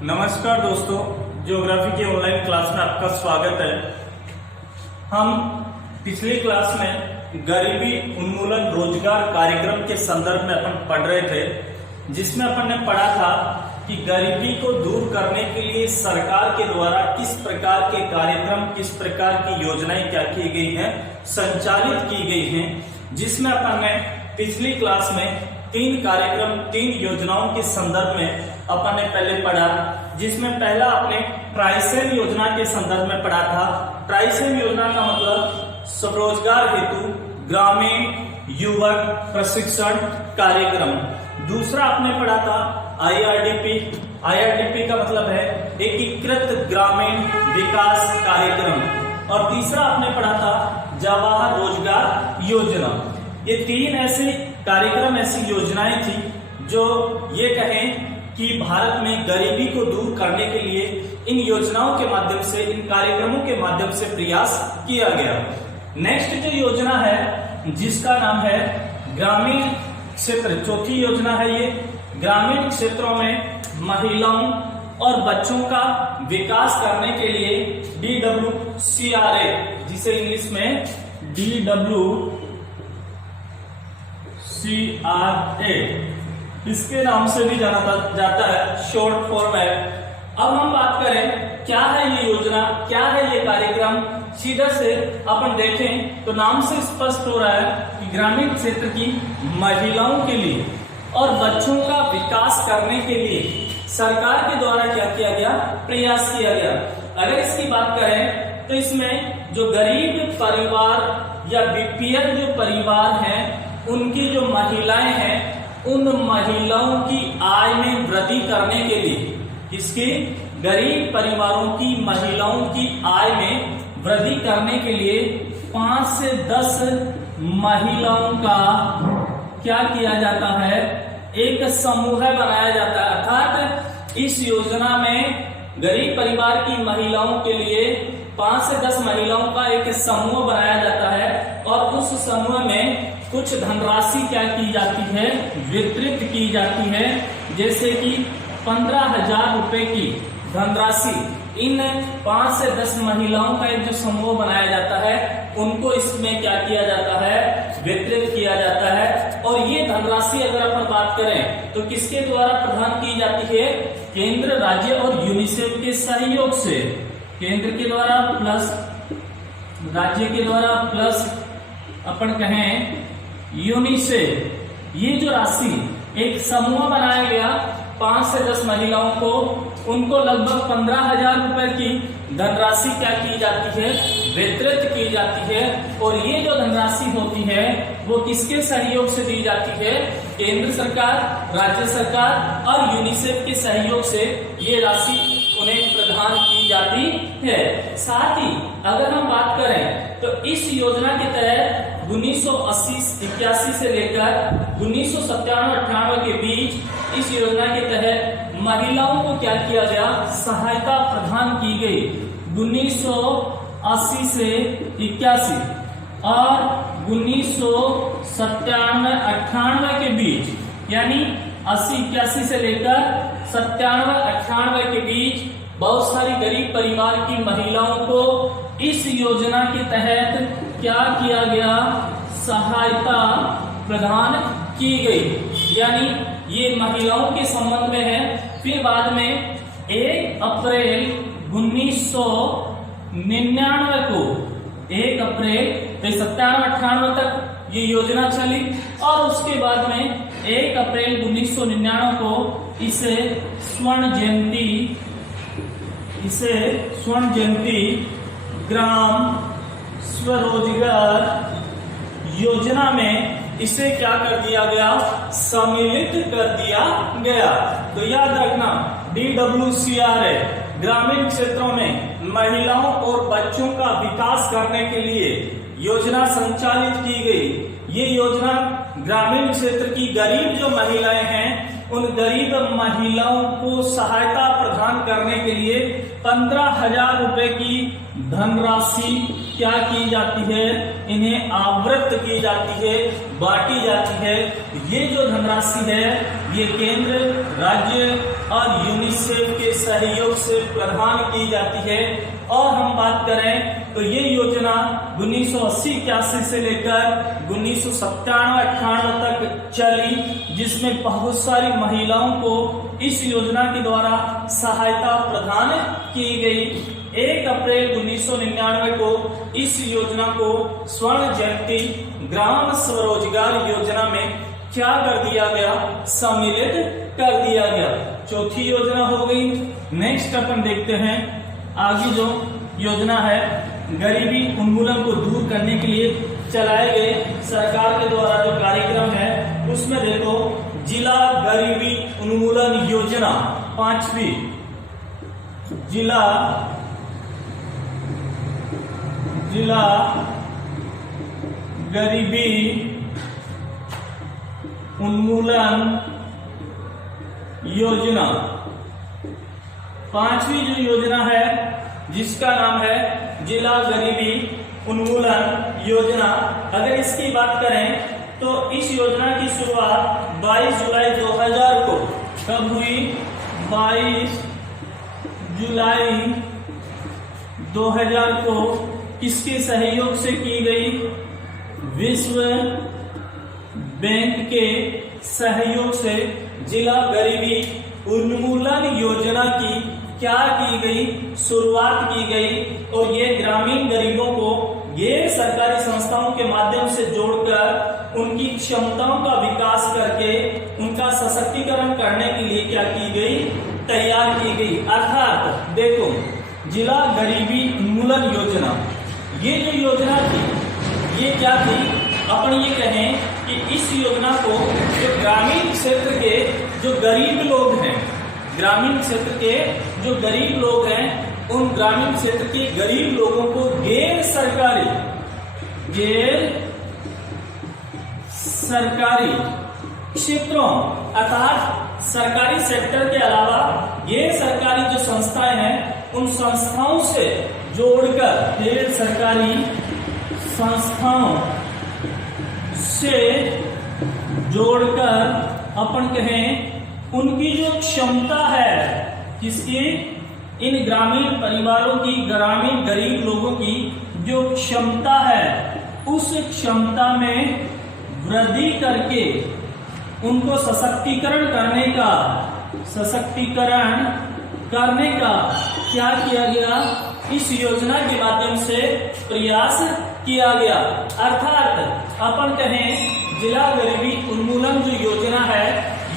नमस्कार दोस्तों, ज्योग्राफी की ऑनलाइन क्लास में आपका स्वागत है। हम पिछली क्लास में गरीबी उन्मूलन रोजगार कार्यक्रम के संदर्भ में अपन पढ़ रहे थे, जिसमें अपन ने पढ़ा था कि गरीबी को दूर करने के लिए सरकार के द्वारा किस प्रकार के कार्यक्रम, किस प्रकार की योजनाएं क्या की गई हैं, संचालित की गई हैं, जिसमें अपन ने पिछली क्लास में 3 कार्यक्रम, 3 योजनाओं के संदर्भ में अपन ने पहले पढ़ा, जिसमें पहला अपने ट्राइसेम योजना के संदर्भ में पढ़ा था। ट्राइसेम योजना का मतलब स्वरोजगार हेतु ग्रामीण युवक प्रशिक्षण कार्यक्रम। दूसरा आपने पढ़ा था IRDP। IRDP का मतलब है एकीकृत ग्रामीण विकास कार्यक्रम। और तीसरा आपने पढ़ा था जवाहर रोजगार योजना। ये 3 ऐसे कार्यक्रम, ऐसी योजनाएं थी जो ये कहें कि भारत में गरीबी को दूर करने के लिए इन योजनाओं के माध्यम से, इन कार्यक्रमों के माध्यम से प्रयास किया गया। नेक्स्ट जो योजना है जिसका नाम है ग्रामीण क्षेत्र, चौथी योजना है ये। ग्रामीण क्षेत्रों में महिलाओं और बच्चों का विकास करने के लिए DWCRA, जिसे इंग्लिश में DWCRA इसके नाम से भी जाना जाता है, शॉर्ट फॉर्म है। अब हम बात करें क्या है ये योजना, क्या है ये कार्यक्रम। सीधा से अपन देखें तो नाम से स्पष्ट हो रहा है कि ग्रामीण क्षेत्र की महिलाओं के लिए और बच्चों का विकास करने के लिए सरकार के द्वारा क्या किया गया, प्रयास किया गया। अगर इसकी बात करें तो इसमें जो गरीब परिवार या BPL जो परिवार हैं, उनकी जो महिलाएं हैं, उन महिलाओं की आय में वृद्धि करने के लिए, इसके गरीब परिवारों की महिलाओं की आय में वृद्धि करने के लिए 5 से 10 महिलाओं का क्या किया जाता है, एक समूह बनाया जाता है। अर्थात इस योजना में गरीब परिवार की महिलाओं के लिए 5 से 10 महिलाओं का एक समूह बनाया जाता है और उस समूह में कुछ धनराशि क्या की जाती है, वितरित की जाती है। जैसे कि 15,000 रुपए की धनराशि इन 5 से 10 महिलाओं का एक जो समूह बनाया जाता है, उनको इसमें क्या किया जाता है, वितरित किया जाता है। और ये धनराशि अगर अपन बात करें तो किसके द्वारा प्रदान की जाती है, केंद्र, राज्य और यूनिसेफ के सहयोग से। केंद्र के द्वारा प्लस राज्य के द्वारा प्लस अपन कहें यूनिसेफ। ये जो राशि, एक समूह बनाया गया 5 से 10 महिलाओं को, उनको लगभग 15,000 रुपए की धनराशि क्या की जाती है, वितरित की जाती है। और ये जो धनराशि होती है वो किसके सहयोग से दी जाती है, केंद्र सरकार, राज्य सरकार और यूनिसेफ के सहयोग से ये राशि उन्हें प्रदान की जाती है। साथ ही अगर हम बात करें तो इस योजना के तहत 1980-81 से लेकर 1997-98 के बीच इस योजना के तहत महिलाओं को क्या किया गया, सहायता प्रदान की गई। 1980 से 81 और 1997-98 के बीच, यानी 80-81 से लेकर 97-98 के बीच बहुत सारी गरीब परिवार की महिलाओं को इस योजना के तहत क्या किया गया, सहायता प्रदान की गई। यानी ये महिलाओं के संबंध में है। फिर बाद में 1 अप्रैल 1999 को, 1 अप्रैल 97-98 तक ये योजना चली और उसके बाद में 1 अप्रैल 1999 को इसे स्वर्ण जयंती ग्राम स्वरोजगार योजना में इसे क्या कर दिया गया, सम्मिलित कर दिया गया। तो याद रखना, DWCRA ग्रामीण क्षेत्रों में महिलाओं और बच्चों का विकास करने के लिए योजना संचालित की गई। ये योजना ग्रामीण क्षेत्र की गरीब जो महिलाएं हैं, उन गरीब महिलाओं को सहायता प्रदान करने के लिए 15,000 रुपए की धनराशि क्या की जाती है, इन्हें आवृत्त की जाती है, बांटी जाती है। ये जो धनराशि है ये केंद्र, राज्य और यूनिसेफ के सहयोग से प्रदान की जाती है। और हम बात करें तो ये योजना 1980-81 से लेकर 1997-98 तक चली, जिसमें बहुत सारी महिलाओं को इस योजना के द्वारा सहायता प्रदान की गई। 1 अप्रैल 1999 को इस योजना को स्वर्ण जयंती ग्राम स्वरोजगार योजना में क्या कर दिया गया, सम्मिलित कर दिया गया। चौथी योजना हो गई। नेक्स्ट अपन देखते हैं आगे जो योजना है, गरीबी उन्मूलन को दूर करने के लिए चलाए गए सरकार के द्वारा जो कार्यक्रम है, उसमें देखो जिला गरीबी उन्मूलन योजना 5वीं जिला गरीबी उन्मूलन योजना 5वीं जो योजना है, जिसका नाम है जिला गरीबी उन्मूलन योजना। अगर इसकी बात करें तो इस योजना की शुरुआत 22 जुलाई 2000 को कब हुई? 22 जुलाई 2000 को किसके सहयोग से की गई? विश्व बैंक के सहयोग से जिला गरीबी उन्मूलन योजना की क्या की गई? शुरुआत की गई। और ये ग्रामीण गरीबों को गैर सरकारी संस्थाओं के माध्यम से जोड़कर उनकी क्षमताओं का विकास करके उनका सशक्तिकरण करने के लिए क्या की गई? तैयार की गई। अर्थात देखो, जिला गरीबी उन्मूलन योजना, ये जो योजना थी, ये क्या थी? अपन ये कहें कि इस योजना को जो ग्रामीण क्षेत्र के जो गरीब लोग हैं, ग्रामीण क्षेत्र के जो गरीब लोग हैं, उन ग्रामीण क्षेत्र के गरीब लोगों को गैर सरकारी क्षेत्रों अर्थात सरकारी सेक्टर के अलावा गैर सरकारी जो संस्थाएं हैं, उन संस्थाओं से जोड़कर, गैर सरकारी संस्थाओं से जोड़कर अपन कहें उनकी जो क्षमता है, किसकी? इन ग्रामीण परिवारों की, ग्रामीण गरीब लोगों की जो क्षमता है, उस क्षमता में वृद्धि करके उनको सशक्तिकरण करने का क्या किया गया? इस योजना के माध्यम से प्रयास किया गया। अर्थात अपन कहें जिला गरीबी उन्मूलन जो योजना है,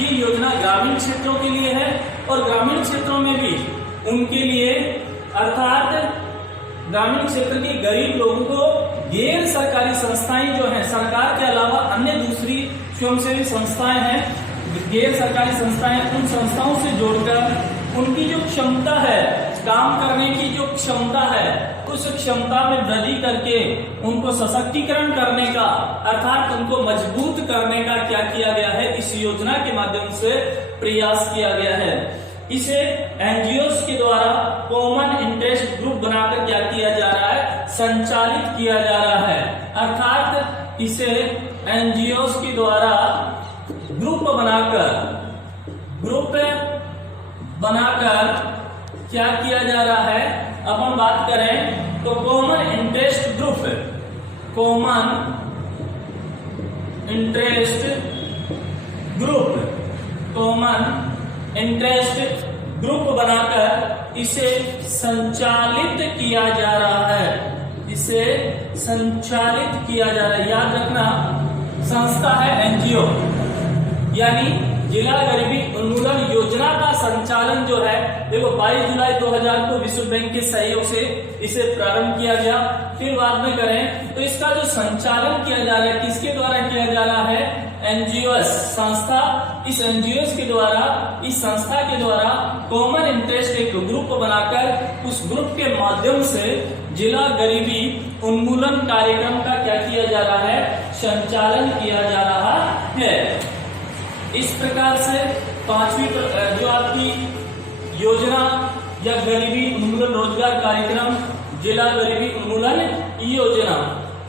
ये योजना ग्रामीण क्षेत्रों के लिए है और ग्रामीण क्षेत्रों में भी उनके लिए, अर्थात ग्रामीण क्षेत्र के गरीब लोगों को गैर सरकारी संस्थाएं जो हैं, सरकार के अलावा अन्य दूसरी स्वयंसेवी संस्थाएं हैं, गैर सरकारी संस्थाएं, उन संस्थाओं से जोड़कर उनकी जो क्षमता है, काम करने की जो क्षमता है, उस क्षमता में वृद्धि करके उनको सशक्तिकरण करने का, अर्थात उनको मजबूत करने का क्या किया गया है? इस योजना के माध्यम से प्रयास किया गया है। इसे एनजीओस के द्वारा कॉमन इंटरेस्ट ग्रुप बनाकर क्या किया जा रहा है? संचालित किया जा रहा है। अर्थात इसे एनजीओस के द्वारा ग्रुप बनाकर क्या किया जा रहा है? अपन बात करें तो कॉमन इंटरेस्ट ग्रुप बनाकर इसे संचालित किया जा रहा है। इसे संचालित किया जा रहा है। याद रखना, संस्था है एनजीओ, यानी जिला गरीबी उन्मूलन योजना का संचालन जो है, देखो 22 जुलाई 2000 को विश्व बैंक के सहयोग से इसे प्रारंभ किया गया। फिर बाद में करें तो इसका जो संचालन किया जा रहा है, किसके द्वारा किया जा रहा है? एनजीओस संस्था। इस एनजीओस के द्वारा, इस संस्था के द्वारा कॉमन इंटरेस्ट एक ग्रुप बनाकर उस ग्रुप के माध्यम से जिला गरीबी उन्मूलन कार्यक्रम का क्या किया जा रहा है? संचालन किया जा रहा है। इस प्रकार से 5वीं जो आपकी योजना या गरीबी उन्मूलन रोजगार कार्यक्रम, जिला गरीबी उन्मूलन योजना।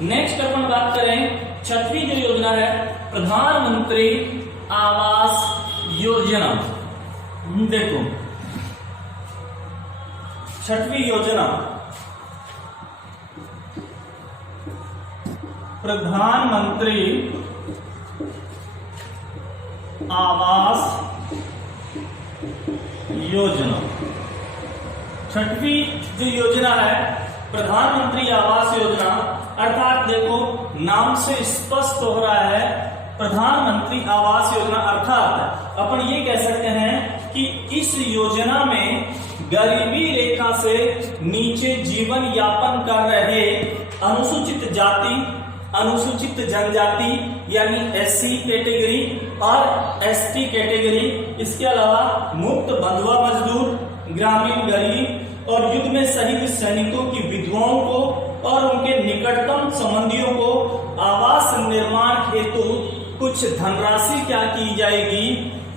नेक्स्ट अपन बात करें 6वीं जो योजना है, प्रधानमंत्री आवास योजना। देखो छठवीं योजना प्रधानमंत्री आवास योजना। छठवीं जो योजना है प्रधानमंत्री आवास योजना, अर्थात देखो नाम से स्पष्ट हो रहा है प्रधानमंत्री आवास योजना, अर्थात अपन ये कह सकते हैं कि इस योजना में गरीबी रेखा से नीचे जीवन यापन कर रहे अनुसूचित जाति, अनुसूचित जनजाति यानी एससी कैटेगरी और एसटी कैटेगरी, इसके अलावा मुक्त बंधुआ मजदूर, ग्रामीण गरीब और युद्ध में शहीद सैनिकों की विधवाओं को और उनके निकटतम संबंधियों को आवास निर्माण हेतु कुछ धनराशि क्या की जाएगी,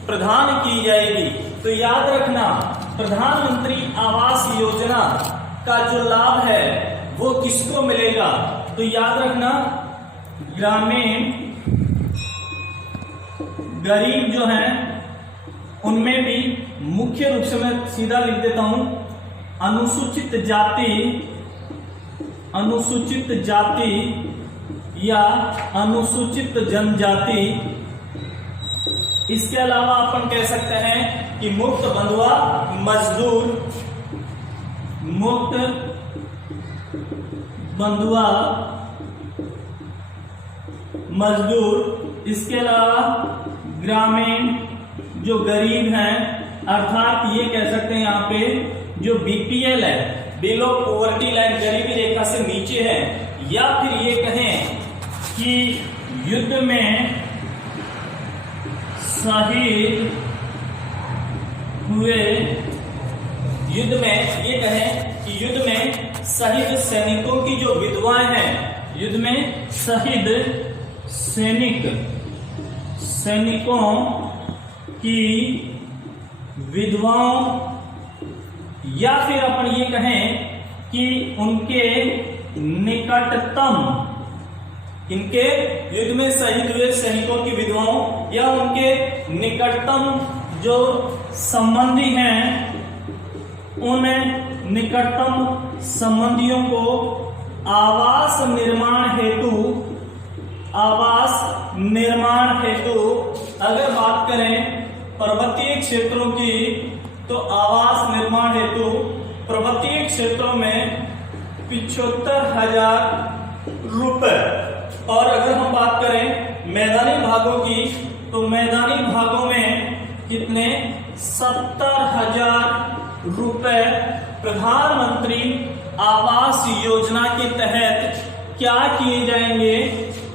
प्रदान की जाएगी। तो याद रखना प्रधानमंत्री आवास योजना का जो लाभ है वो किसको मिलेगा, तो याद रखना ग्रामीण गरीब जो हैं उनमें भी मुख्य रूप से मैं सीधा लिख देता हूं अनुसूचित जाति या अनुसूचित जनजाति। इसके अलावा अपन कह सकते हैं कि मुक्त बंधुआ मजदूर, मुक्त बंधुआ मजदूर, इसके अलावा ग्रामीण जो गरीब हैं, अर्थात ये कह सकते हैं यहाँ पे जो बीपीएल है, बिलो पॉवर्टी लाइन, गरीबी रेखा से नीचे है, या फिर ये कहें कि युद्ध में शहीद हुए, युद्ध में ये कहें कि युद्ध में शहीद सैनिकों की जो विधवाएं हैं, युद्ध में शहीद सैनिकों की विधवाओं, या फिर अपन ये कहें कि उनके निकटतम, इनके युद्ध में शहीद हुए सैनिकों की विधवाओं या उनके निकटतम जो संबंधी हैं, उन निकटतम संबंधियों को आवास निर्माण हेतु अगर बात करें पर्वतीय क्षेत्रों की, तो आवास निर्माण हेतु पर्वतीय क्षेत्रों में 75,000 रुपए, और अगर हम बात करें मैदानी भागों की, तो मैदानी भागों में कितने 70,000 रुपए प्रधानमंत्री आवास योजना के तहत क्या किए जाएंगे,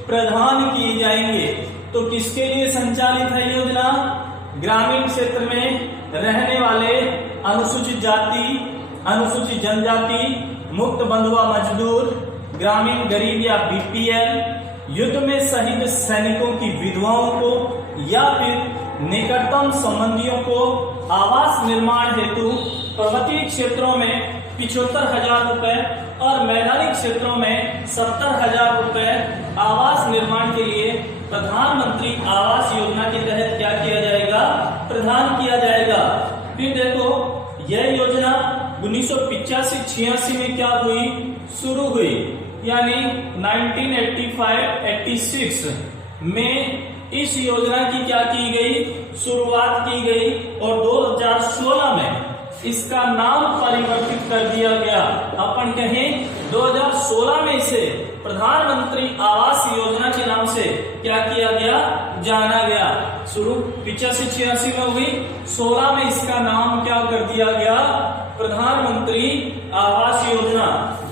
प्रदान किए जाएंगे। तो किसके लिए संचालित है योजना, ग्रामीण क्षेत्र में रहने वाले अनुसूचित जाति, अनुसूचित जनजाति, मुक्त बंधुआ मजदूर, ग्रामीण गरीब या बीपीएल, युद्ध में शहीद सैनिकों की विधवाओं को या फिर निकटतम संबंधियों को आवास निर्माण हेतु पर्वतीय क्षेत्रों में 75,000 रुपए और मैदानी क्षेत्रों में 70,000 रुपए आवास निर्माण के लिए प्रधानमंत्री आवास योजना के तहत क्या किया जाएगा, प्रदान किया जाएगा। फिर देखो यह योजना 1985-86 में क्या हुई, शुरू हुई, यानी 1985-86 में इस योजना की क्या की गई, शुरुआत की गई, और 2016 में इसका नाम परिवर्तित कर दिया गया। अपन कहें 2016 में इसे प्रधानमंत्री आवास योजना के नाम से क्या किया गया, जाना गया। शुरू 85-86 में हुई, 16 में इसका नाम क्या कर दिया गया, प्रधानमंत्री आवास योजना,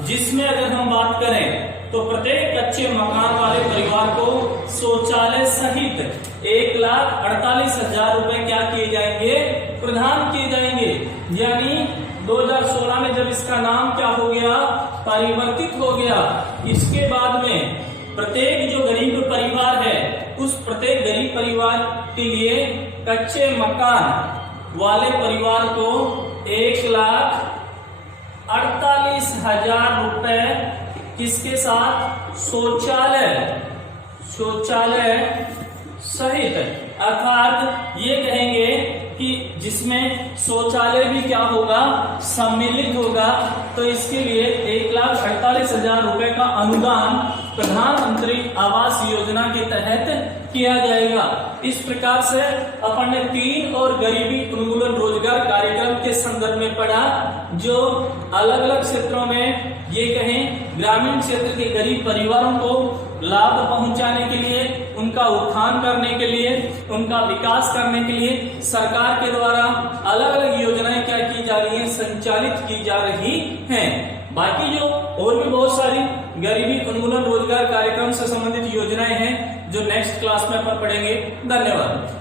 जिसमें अगर हम बात करें तो प्रत्येक कच्चे मकान वाले परिवार को शौचालय सहित 1,48,000 रुपए क्या किए जाएंगे, प्रदान किए जाएंगे। यानी 2016 में जब इसका नाम क्या हो गया, परिवर्तित हो गया, इसके बाद में प्रत्येक जो गरीब परिवार है उस प्रत्येक गरीब परिवार के लिए कच्चे मकान वाले परिवार को 1,48,000 रुपए किसके साथ, शौचालय सहित, अर्थात ये कहेंगे कि जिसमें शौचालय भी क्या होगा, सम्मिलित होगा। तो इसके लिए 1,48,000 रुपए का अनुदान प्रधानमंत्री आवास योजना के तहत किया जाएगा। इस प्रकार से अपन ने 3 और गरीबी उन्मूलन रोजगार कार्यक्रम के संदर्भ में पढ़ा, जो अलग अलग क्षेत्रों में, ये कहें ग्रामीण क्षेत्र के गरीब परिवारों को लाभ पहुंचाने के लिए, उनका उत्थान करने के लिए, उनका विकास करने के लिए सरकार के द्वारा अलग अलग योजनाएं क्या की जा रही हैं, संचालित की जा रही हैं। बाकी जो और भी बहुत सारी गरीबी उन्मूलन रोजगार कार्यक्रम से संबंधित योजनाएं हैं, जो नेक्स्ट क्लास में अपन पढ़ेंगे। धन्यवाद।